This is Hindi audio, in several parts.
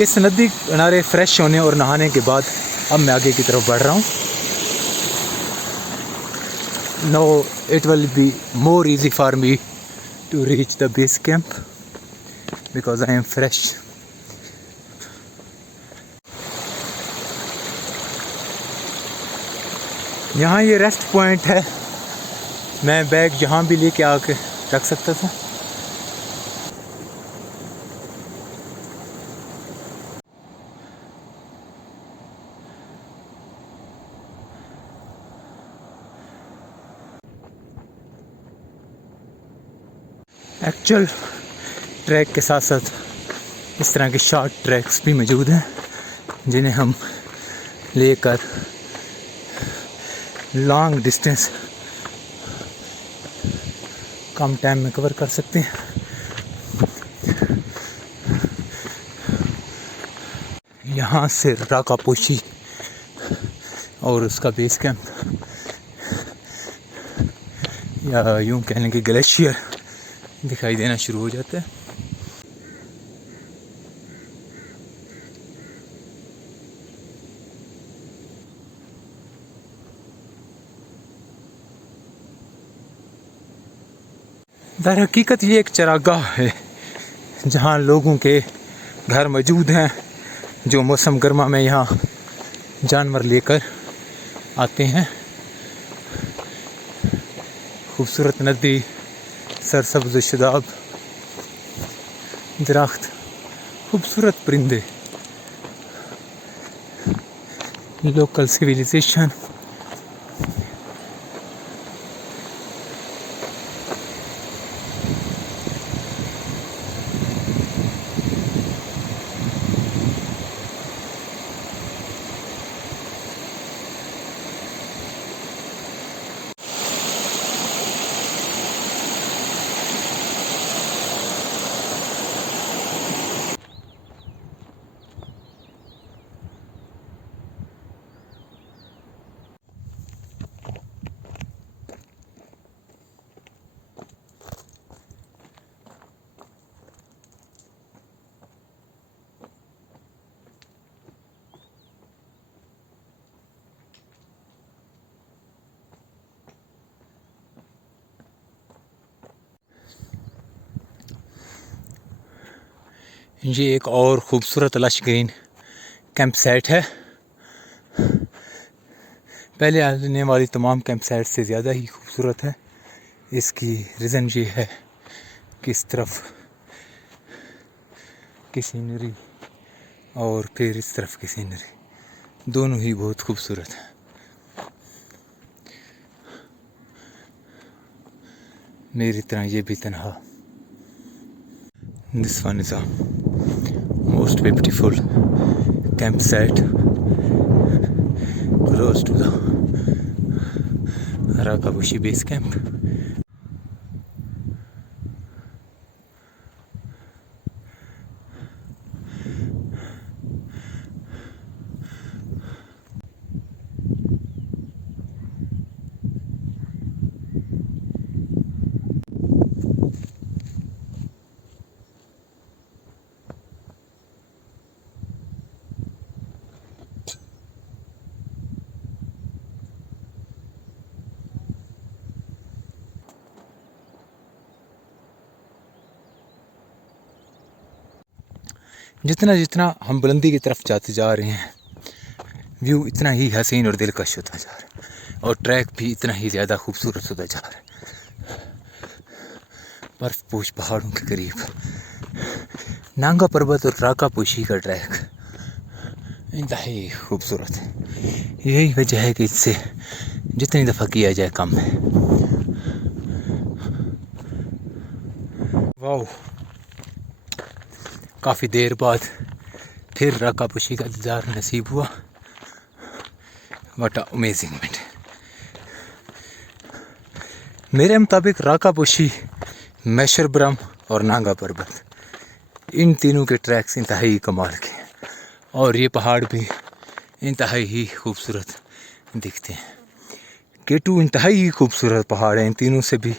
इस नदी किनारे फ्रेश होने और नहाने के बाद अब मैं आगे की तरफ बढ़ रहा हूँ। Now it will be more easy for me to reach the base camp because I am fresh. यहाँ ये रेस्ट पॉइंट है, मैं बैग जहाँ भी लेके आके रख सकता था। एक्चुअल ट्रैक के साथ साथ इस तरह के शॉर्ट ट्रैक्स भी मौजूद हैं जिन्हें हम लेकर लॉन्ग डिस्टेंस कम टाइम में कवर कर सकते हैं। यहाँ से राकापोशी और उसका बेस कैंप या यूँ कहने के ग्लेशियर दिखाई देना शुरू हो जाता है। दर हकीकत ये एक चरागाह है जहाँ लोगों के घर मौजूद हैं जो मौसम गर्मा में यहाँ जानवर लेकर आते हैं। खूबसूरत नदी, सरसब्ज़ शदाब, दरख्त, खूबसूरत परिंदे, लोकल सिविलाइजेशन। ये एक और ख़ूबसूरत लश ग्रीन कैंप साइट है। पहले आने वाली तमाम कैंप साइट से ज़्यादा ही खूबसूरत है। इसकी रीज़न ये है कि इस तरफ की सीनरी और फिर इस तरफ की सीनरी दोनों ही बहुत खूबसूरत है। मेरी तरह ये भी तन्हा। This one is a most beautiful campsite close to the Raakaposhi base camp. जितना जितना हम बुलंदी की तरफ जाते जा रहे हैं व्यू इतना ही हसीन और दिलकश होता जा रहा है और ट्रैक भी इतना ही ज़्यादा खूबसूरत होता जा रहा है। बर्फपोश पहाड़ों के करीब नांगा पर्वत और राकापोशी का ट्रैक इंतहाई खूबसूरत है। यही वजह है कि इससे जितनी दफ़ा किया जाए कम है। वाह, काफ़ी देर बाद फिर राकापोशी का दीदार नसीब हुआ। What a amazing moment. मेरे मुताबिक राकापोशी, मैशरब्रम और नांगा पर्वत, इन तीनों के ट्रैक्स इंतहाई कमाल के हैं और ये पहाड़ भी इंतहाई ही खूबसूरत दिखते हैं। K2 इंतहाई ही खूबसूरत पहाड़ है, इन तीनों से भी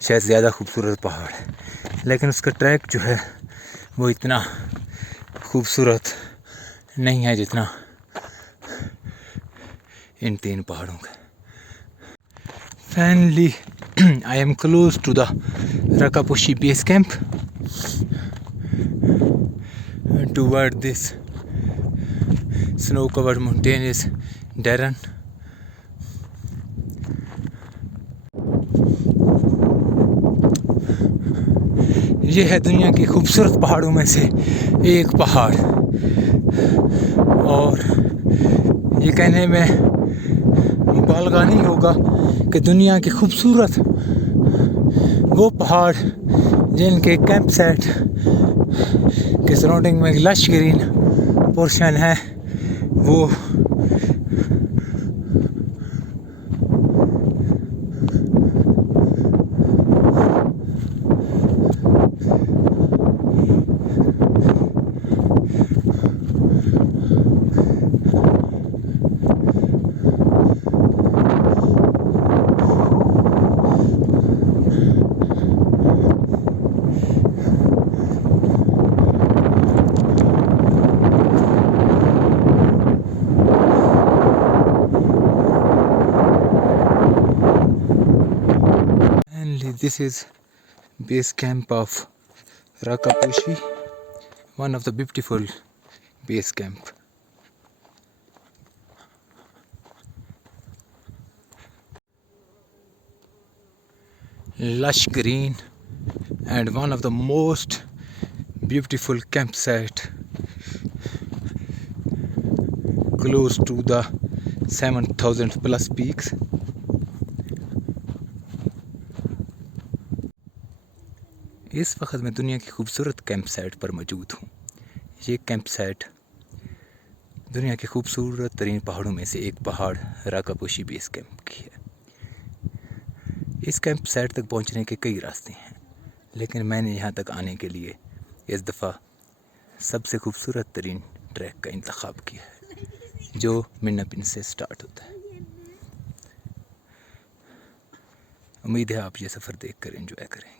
शायद ज़्यादा खूबसूरत पहाड़ है, लेकिन उसका ट्रैक जो है वो इतना खूबसूरत नहीं है जितना इन 3 पहाड़ों का। Finally, I am close to the Rakaposhi base camp. Toward this snow-covered mountain is Darren. ये है दुनिया की खूबसूरत पहाड़ों में से एक पहाड़, और ये कहने में मुबालगा नहीं होगा कि दुनिया की खूबसूरत वो पहाड़ जिनके कैंप साइट के सराउंडिंग में लश ग्रीन पोर्शन है, वो this is base camp of Rakaposhi, one of the beautiful base camp. Lush green and one of the most beautiful campsite close to the 7,000 plus peaks. इस वक्त मैं दुनिया की खूबसूरत कैंप साइट पर मौजूद हूँ। ये कैंप साइट दुनिया के खूबसूरत तरीन पहाड़ों में से एक पहाड़ राकापोशी बेस कैंप की है। इस कैंप साइट तक पहुँचने के कई रास्ते हैं, लेकिन मैंने यहाँ तक आने के लिए इस दफ़ा सबसे खूबसूरत तरीन ट्रैक का इंतखाब किया है, जो मिन्नापिन से स्टार्ट होता है। उम्मीद है आप ये सफ़र देखकर एंजॉय करेंगे।